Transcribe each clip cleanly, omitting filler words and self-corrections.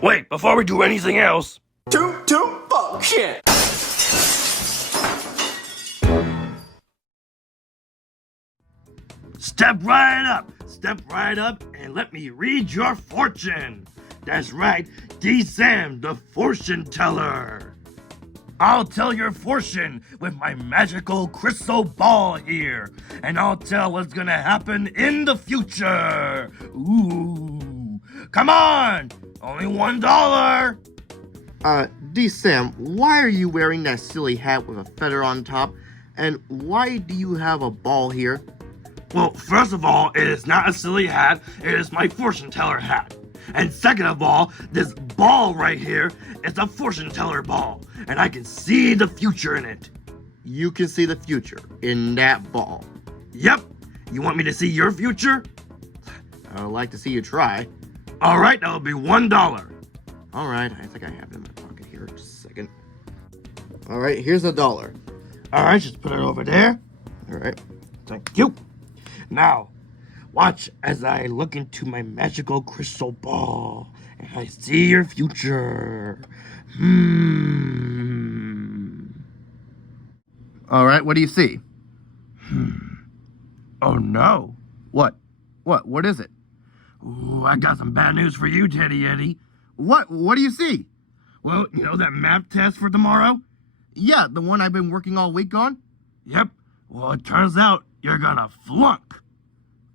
Wait, before we do anything else. Fuck shit. Step right up, and let me read your fortune. That's right, D-Sam, the fortune teller. I'll tell your fortune with my magical crystal ball here, and I'll tell what's gonna happen in the future. Ooh, come on, only $1. D-Sam, why are you wearing that silly hat with a feather on top? And why do you have a ball here? Well, first of all, it is not a silly hat, it is my fortune teller hat. And second of all, this ball right here is a fortune teller ball, and I can see the future in it. You can see the future in that ball. Yep. You want me to see your future? I'd like to see you try. All right, that'll be $1. All right, I think I have it in my pocket here. Just a second. All right, here's $1. All right, just put it over there. All right. Thank you. Now, watch as I look into my magical crystal ball and I see your future. All right, what do you see? Oh no. What? What is it? Ooh, I got some bad news for you, Teddy Eddie. What do you see? Well, you know that math test for tomorrow? Yeah, the one I've been working all week on? Yep. Well, it turns out you're gonna flunk.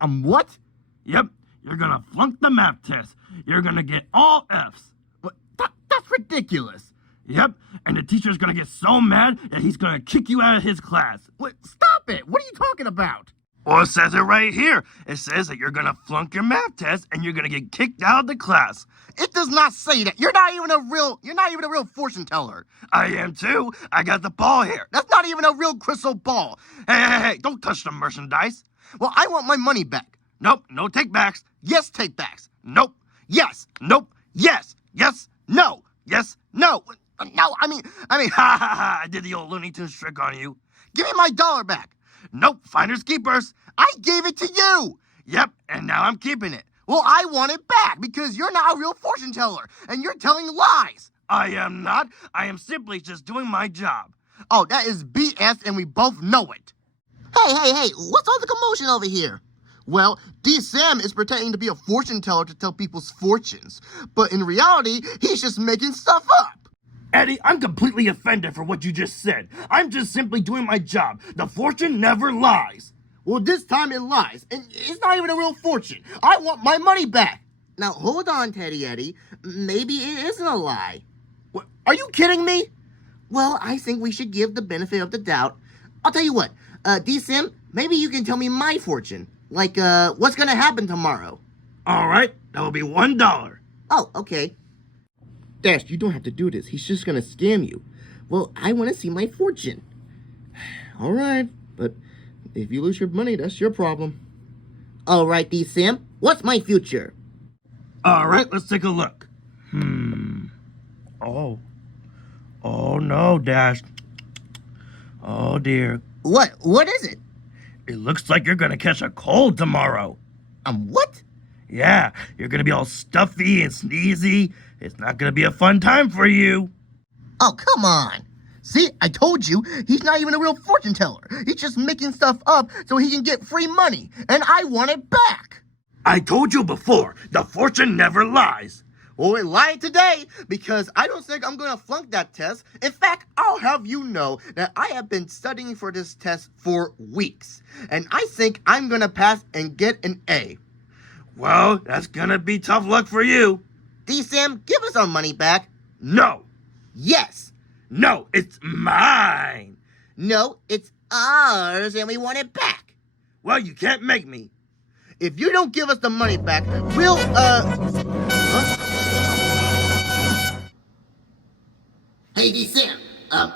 What? Yep. You're gonna flunk the math test. You're gonna get all F's. What? That's ridiculous. Yep. And the teacher's gonna get so mad that he's gonna kick you out of his class. What? Stop it! What are you talking about? Well, it says it right here. It says that you're gonna flunk your math test and you're gonna get kicked out of the class. It does not say that. You're not even a real fortune teller. I am too. I got the ball here. That's not even a real crystal ball. Hey, don't touch the merchandise. Well, I want my money back. Nope, no takebacks. Yes, take backs. Nope. Yes. Nope. Yes. Yes. No. Yes. No. No. I mean. Ha ha ha! I did the old Looney Tunes trick on you. Give me my $1 back. Nope, finders keepers. I gave it to you. Yep, and now I'm keeping it. Well, I want it back because you're not a real fortune teller and you're telling lies. I am not. I am simply just doing my job. Oh, that is BS and we both know it. Hey, what's all the commotion over here? Well, D-Sam is pretending to be a fortune teller to tell people's fortunes. But in reality, he's just making stuff up. Eddie, I'm completely offended for what you just said. I'm just simply doing my job. The fortune never lies. Well, this time it lies, and it's not even a real fortune. I want my money back. Now, hold on, Teddy Eddie. Maybe it isn't a lie. What, are you kidding me? Well, I think we should give the benefit of the doubt. I'll tell you what, D-Sam, maybe you can tell me my fortune. Like, what's gonna happen tomorrow? All right, that will be $1. Oh, okay. Dash, you don't have to do this. He's just gonna scam you. Well, I want to see my fortune. All right, but if you lose your money, that's your problem. All right, D-Sam, what's my future? All right, let's take a look. Oh no, Dash. Oh dear. What is it? It looks like you're gonna catch a cold tomorrow. What? Yeah, you're gonna be all stuffy and sneezy. It's not gonna be a fun time for you. Oh, come on. See, I told you, he's not even a real fortune teller. He's just making stuff up so he can get free money, and I want it back. I told you before, the fortune never lies. Well, it lied today because I don't think I'm going to flunk that test. In fact, I'll have you know that I have been studying for this test for weeks, and I think I'm going to pass and get an A. Well, that's gonna be tough luck for you. D-Sam, give us our money back. No. Yes. No, it's mine. No, it's ours, and we want it back. Well, you can't make me. If you don't give us the money back, we'll, Hey, D-Sam,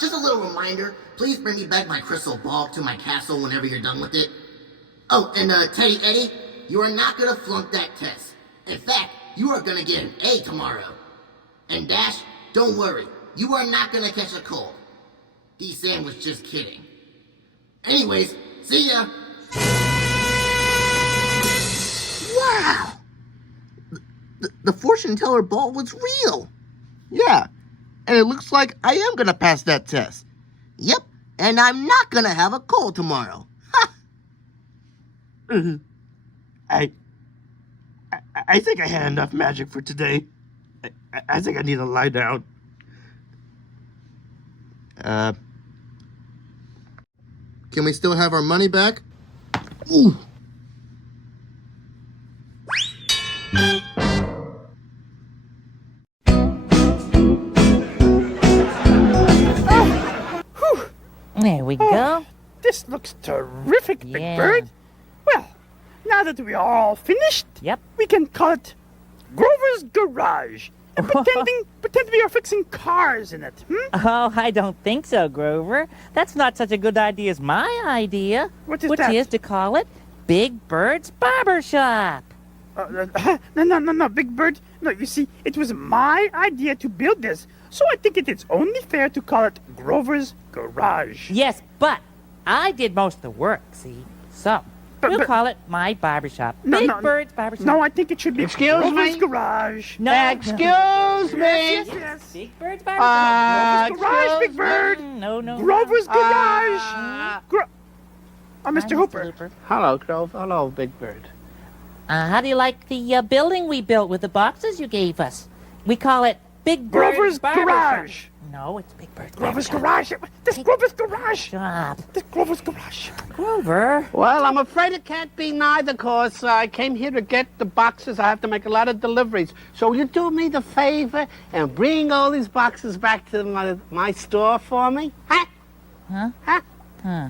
just a little reminder. Please bring me back my crystal ball to my castle whenever you're done with it. Oh, and, Teddy Eddie, you are not gonna flunk that test. In fact, you are gonna get an A tomorrow. And Dash, don't worry, you are not gonna catch a cold. D-Sam was just kidding. Anyways, see ya! Wow! The fortune teller ball was real. Yeah, and it looks like I am gonna pass that test. Yep, and I'm not gonna have a cold tomorrow. Ha! I think I had enough magic for today. I think I need to lie down. Can we still have our money back? Ooh. There we go. This looks terrific, Big Yeah. Bird. Well, now that we are all finished, Yep. we can call it Grover's Garage. And pretend we are fixing cars in it. Oh, I don't think so, Grover. That's not such a good idea as my idea. What is which that? is to call it Big Bird's Barber Shop. No, Big Bird. No, you see, it was my idea to build this, so I think it is only fair to call it Grover's Garage. Yes, but I did most of the work, see? So, we'll but- call it my barber shop. No, Big no, Bird's Barber Shop. No, I think it should be Excuse Grover's me? Garage. No. Excuse me. Yes. Big Bird's Barber Shop. Grover's Garage, Big Bird. No. Grover's Garage. Hi, Mr. Hooper. Hello, Grover. Hello, Big Bird. How do you like the building we built with the boxes you gave us? We call it Big Bird's Grover's Barber Garage. Shop. No, it's Big Bird's Grover's Barber Garage. This Grover's Garage. Shop. This Grover's Garage. Grover. Well, I'm afraid it can't be neither, cause I came here to get the boxes. I have to make a lot of deliveries. So will you do me the favor and bring all these boxes back to my store for me? Huh? Huh? Huh?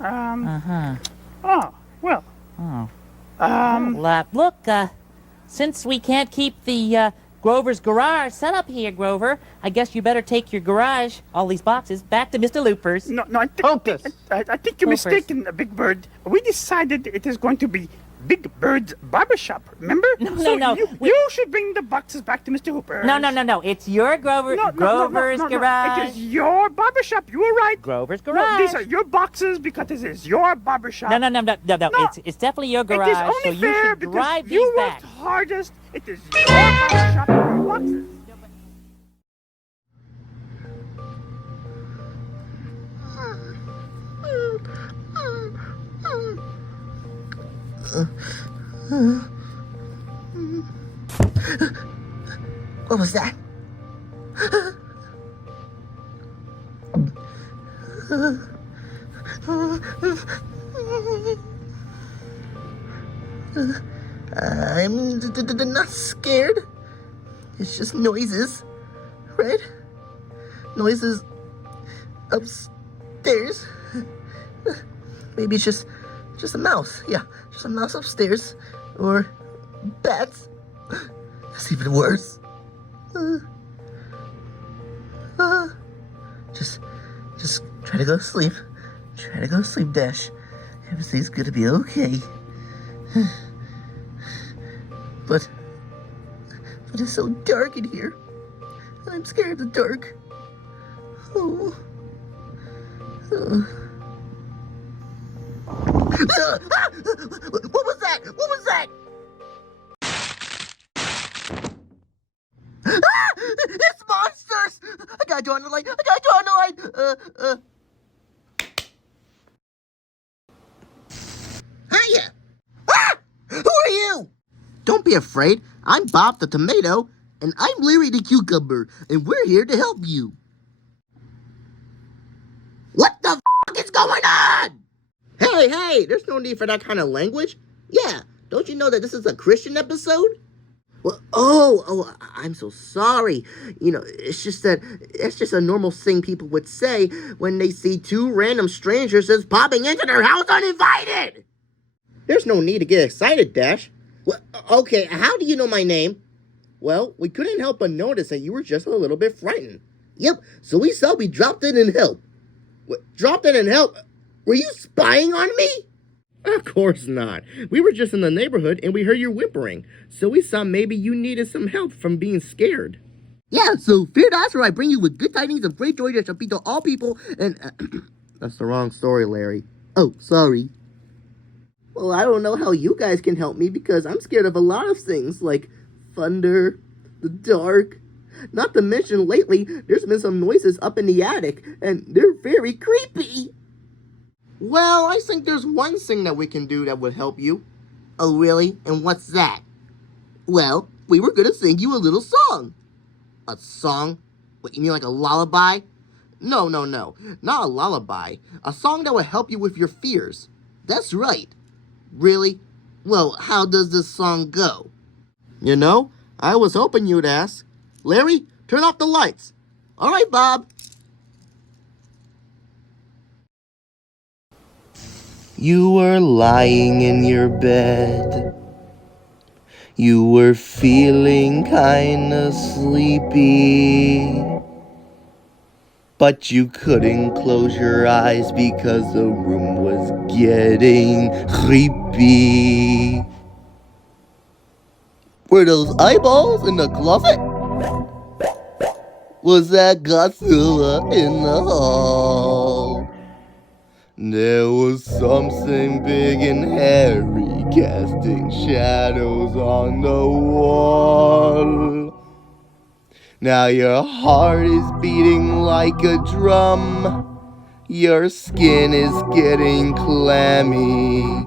Huh. Oh, well. Oh. Um, Look, since we can't keep the Grover's Garage set up here, Grover, I guess you better take your garage, all these boxes, back to Mr. Looper's. no, I Hopeless. think you're Hoopers. mistaken, Big Bird. We decided it is going to be Big Bird's barbershop, remember? No. You should bring the boxes back to Mr. Hooper. No. It's your Grover's Garage. It is your barbershop. You were right. Grover's No, Garage. these are your boxes because this is your barbershop. No. No. It's definitely your It garage, is only so you fair should because drive you these back. worked hardest. It is your barbershop and your boxes. What was that? I'm not scared. It's just noises, right? Noises upstairs. Maybe it's just a mouse. Yeah, just a mouse upstairs, or bats. That's even worse. Just try to go to sleep. Try to go to sleep, Dash. Everything's gonna be okay. But it's so dark in here. And I'm scared of the dark. Oh. What was that? What was that? Ah! It's monsters! I gotta draw on the light. Hiya! Ah! Who are you? Don't be afraid. I'm Bob the Tomato, and I'm Larry the Cucumber, and we're here to help you. What the f*** is going on? Hey, there's no need for that kind of language. Yeah, don't you know that this is a Christian episode? Well, oh, I'm so sorry. You know, it's just a normal thing people would say when they see two random strangers just popping into their house uninvited. There's no need to get excited, Dash. Well, okay, how do you know my name? Well, we couldn't help but notice that you were just a little bit frightened. Yep, so we saw we dropped in and helped. What, dropped in and helped? Were you spying on me? Of course not. We were just in the neighborhood and we heard you whimpering, so we thought maybe you needed some help from being scared. Yeah, so fear not, for I bring you with good tidings of great joy that shall be to all people, and... That's the wrong story, Larry. Oh, sorry. Well, I don't know how you guys can help me because I'm scared of a lot of things, like thunder, the dark. Not to mention, lately, there's been some noises up in the attic, and they're very creepy. Well, I think there's one thing that we can do that would help you. Oh, really? And what's that? Well, we were gonna sing you a little song. A song? What, you mean like a lullaby? No, not a lullaby. A song that will help you with your fears. That's right. Really? Well, how does this song go? You know, I was hoping you'd ask. Larry, turn off the lights. All right, Bob. You were lying in your bed. You were feeling kinda sleepy. But you couldn't close your eyes because the room was getting creepy. Were those eyeballs in the closet? Was that Godzilla in the hall? There was something big and hairy casting shadows on the wall. Now your heart is beating like a drum. Your skin is getting clammy.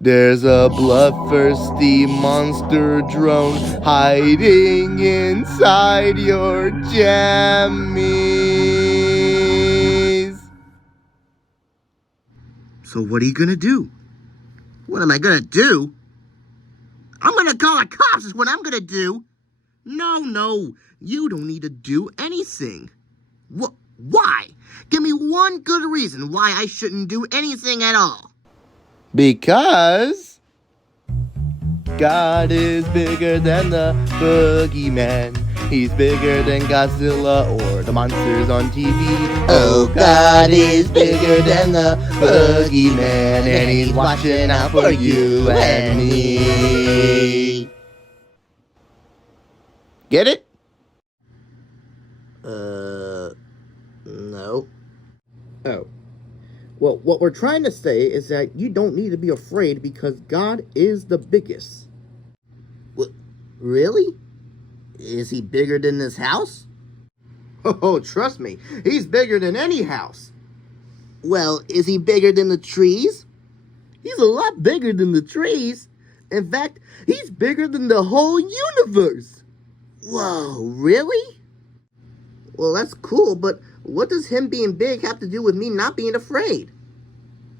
There's a bloodthirsty monster drone hiding inside your jammies. So what are you gonna do? What am I gonna do? I'm gonna call the cops is what I'm gonna do. No, you don't need to do anything. Why? Give me one good reason why I shouldn't do anything at all. Because God is bigger than the boogeyman. He's bigger than Godzilla or the monsters on TV. Oh, God is bigger than the boogeyman, and he's watching out for you and me. Get it? No. Oh. Well, what we're trying to say is that you don't need to be afraid because God is the biggest. What? Really? Is he bigger than this house? Oh, trust me, he's bigger than any house. Well, is he bigger than the trees? He's a lot bigger than the trees. In fact, he's bigger than the whole universe. Whoa, really? Well, that's cool, but what does him being big have to do with me not being afraid?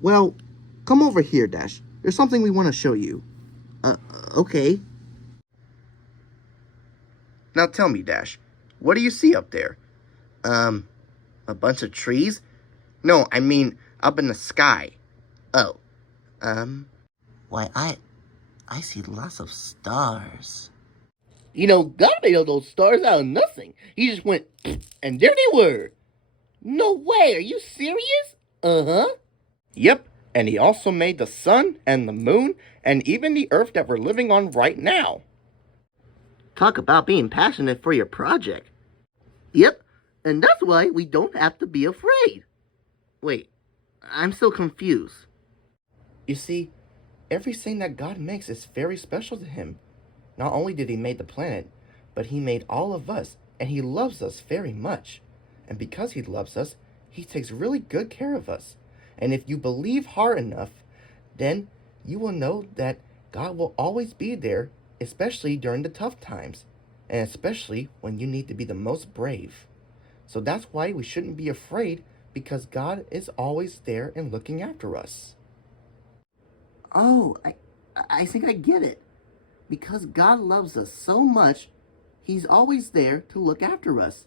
Well, come over here, Dash. There's something we want to show you. Okay. Now tell me, Dash, what do you see up there? A bunch of trees? No, I mean up in the sky. Oh. Why, I see lots of stars. You know, God made all those stars out of nothing. He just went, and there they were. No way, are you serious? Uh-huh. Yep, and he also made the sun and the moon and even the earth that we're living on right now. Talk about being passionate for your project. Yep, and that's why we don't have to be afraid. Wait, I'm still confused. You see, everything that God makes is very special to him. Not only did he make the planet, but he made all of us, and he loves us very much. And because he loves us, he takes really good care of us. And if you believe hard enough, then you will know that God will always be there, especially during the tough times, and especially when you need to be the most brave. So that's why we shouldn't be afraid, because God is always there and looking after us. Oh, I think I get it. Because God loves us so much, he's always there to look after us.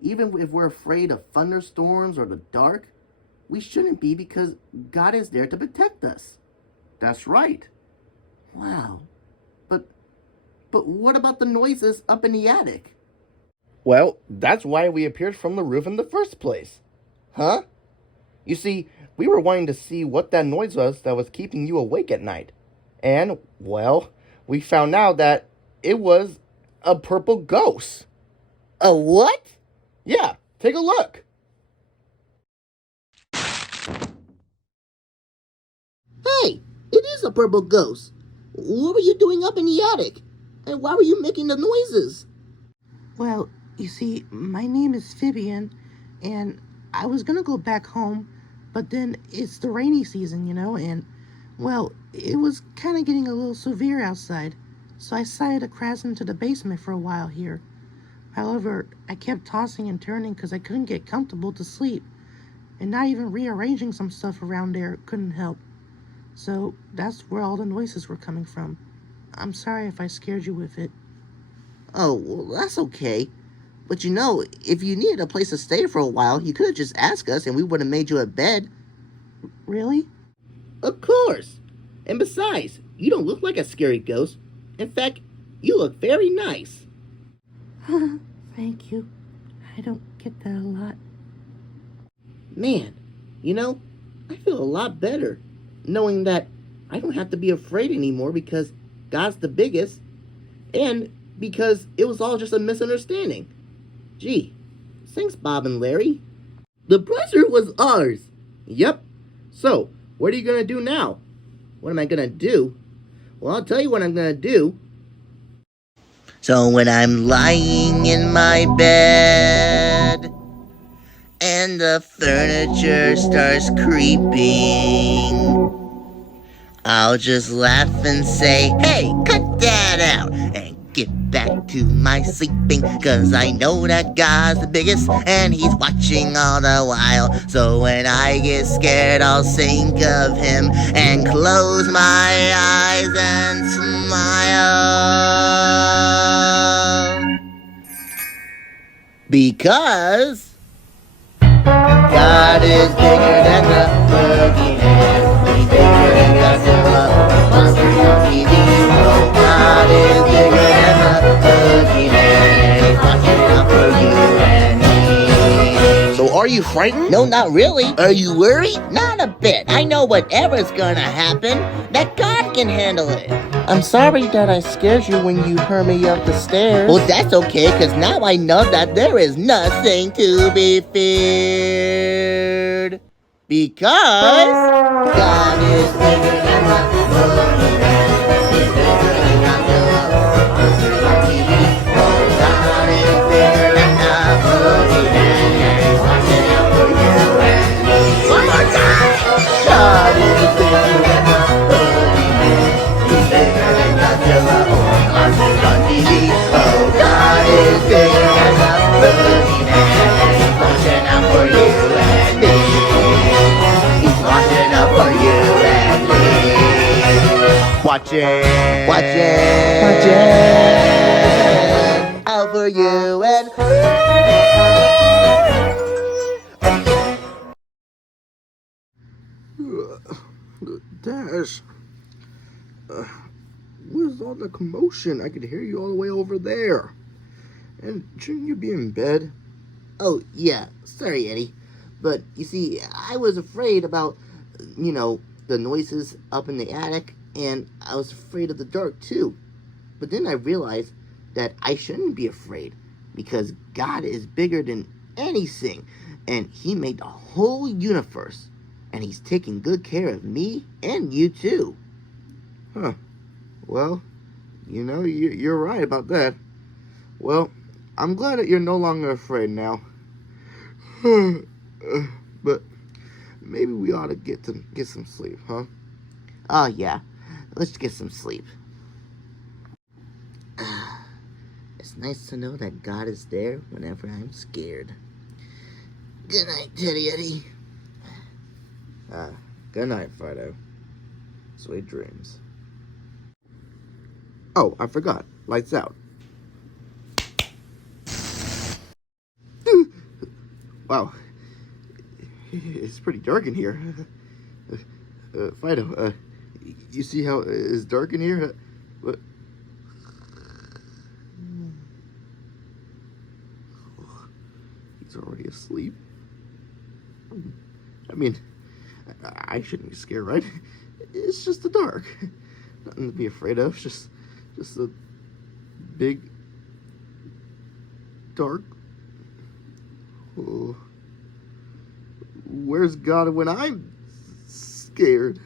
Even if we're afraid of thunderstorms or the dark, we shouldn't be because God is there to protect us. That's right. Wow. But what about the noises up in the attic? Well, that's why we appeared from the roof in the first place. Huh? You see, we were wanting to see what that noise was that was keeping you awake at night. And, well, we found out that it was a purple ghost. A what? Yeah, take a look. Hey, it is a purple ghost. What were you doing up in the attic? And why were you making the noises? Well, you see, my name is Phoebian, and I was gonna go back home, but then it's the rainy season, and, well, it was kind of getting a little severe outside, so I decided to crash into the basement for a while here. However, I kept tossing and turning because I couldn't get comfortable to sleep, and not even rearranging some stuff around there couldn't help. So that's where all the noises were coming from. I'm sorry if I scared you with it. Oh, well, that's okay. But if you needed a place to stay for a while, you could have just asked us and we would have made you a bed. Really? Of course. And besides, you don't look like a scary ghost. In fact, you look very nice. Thank you. I don't get that a lot. Man, I feel a lot better knowing that I don't have to be afraid anymore because God's the biggest and because it was all just a misunderstanding. Gee, thanks, Bob and Larry. The pleasure was ours. Yep. So, what are you going to do now? What am I going to do? Well, I'll tell you what I'm going to do. So when I'm lying in my bed and the furniture starts creeping, I'll just laugh and say, hey, cut that out and get back to my sleeping, 'cause I know that God's the biggest and he's watching all the while. So when I get scared, I'll think of him and close my eyes and smile. Because God is bigger than the boogeyman. He's bigger than Godzilla or the monsters on TV. Oh, God is bigger than the boogeyman, and he's watching out for you and me. So are you frightened? No, not really. Are you worried? Not a bit. I know whatever's gonna happen, that God can handle it. I'm sorry that I scared you when you heard me up the stairs. Well, that's okay, because now I know that there is nothing to be feared. Because God is bigger than the boogeyman. He's bigger than Godzilla or the monsters on TV. Oh, God is bigger than the boogeyman, and he's watching out for you and me. One more time! God is bigger than the boogeyman. He's bigger than Godzilla or the monsters on TV. Oh, God is bigger than the boogeyman, and he's watching out for you and me. He's watching out for you and me. Watching out for you and Dash, where's all the commotion? I could hear you all the way over there. And shouldn't you be in bed? Oh, yeah. Sorry, Eddie. But, you see, I was afraid about, the noises up in the attic, and I was afraid of the dark, too. But then I realized that I shouldn't be afraid, because God is bigger than anything, and he made the whole universe, and he's taking good care of me and you, too. Huh. Well, you're right about that. Well, I'm glad that you're no longer afraid now. But maybe we ought to get some sleep, huh? Oh, yeah. Let's get some sleep. It's nice to know that God is there whenever I'm scared. Good night, Teddy Eddie. Good night, Fido. Sweet dreams. Oh, I forgot. Lights out. Wow. It's pretty dark in here. Fido, you see how it's dark in here? What? He's already asleep. I mean, I shouldn't be scared, right? It's just the dark. Nothing to be afraid of. Just a big, dark. Oh. Where's God when I'm scared?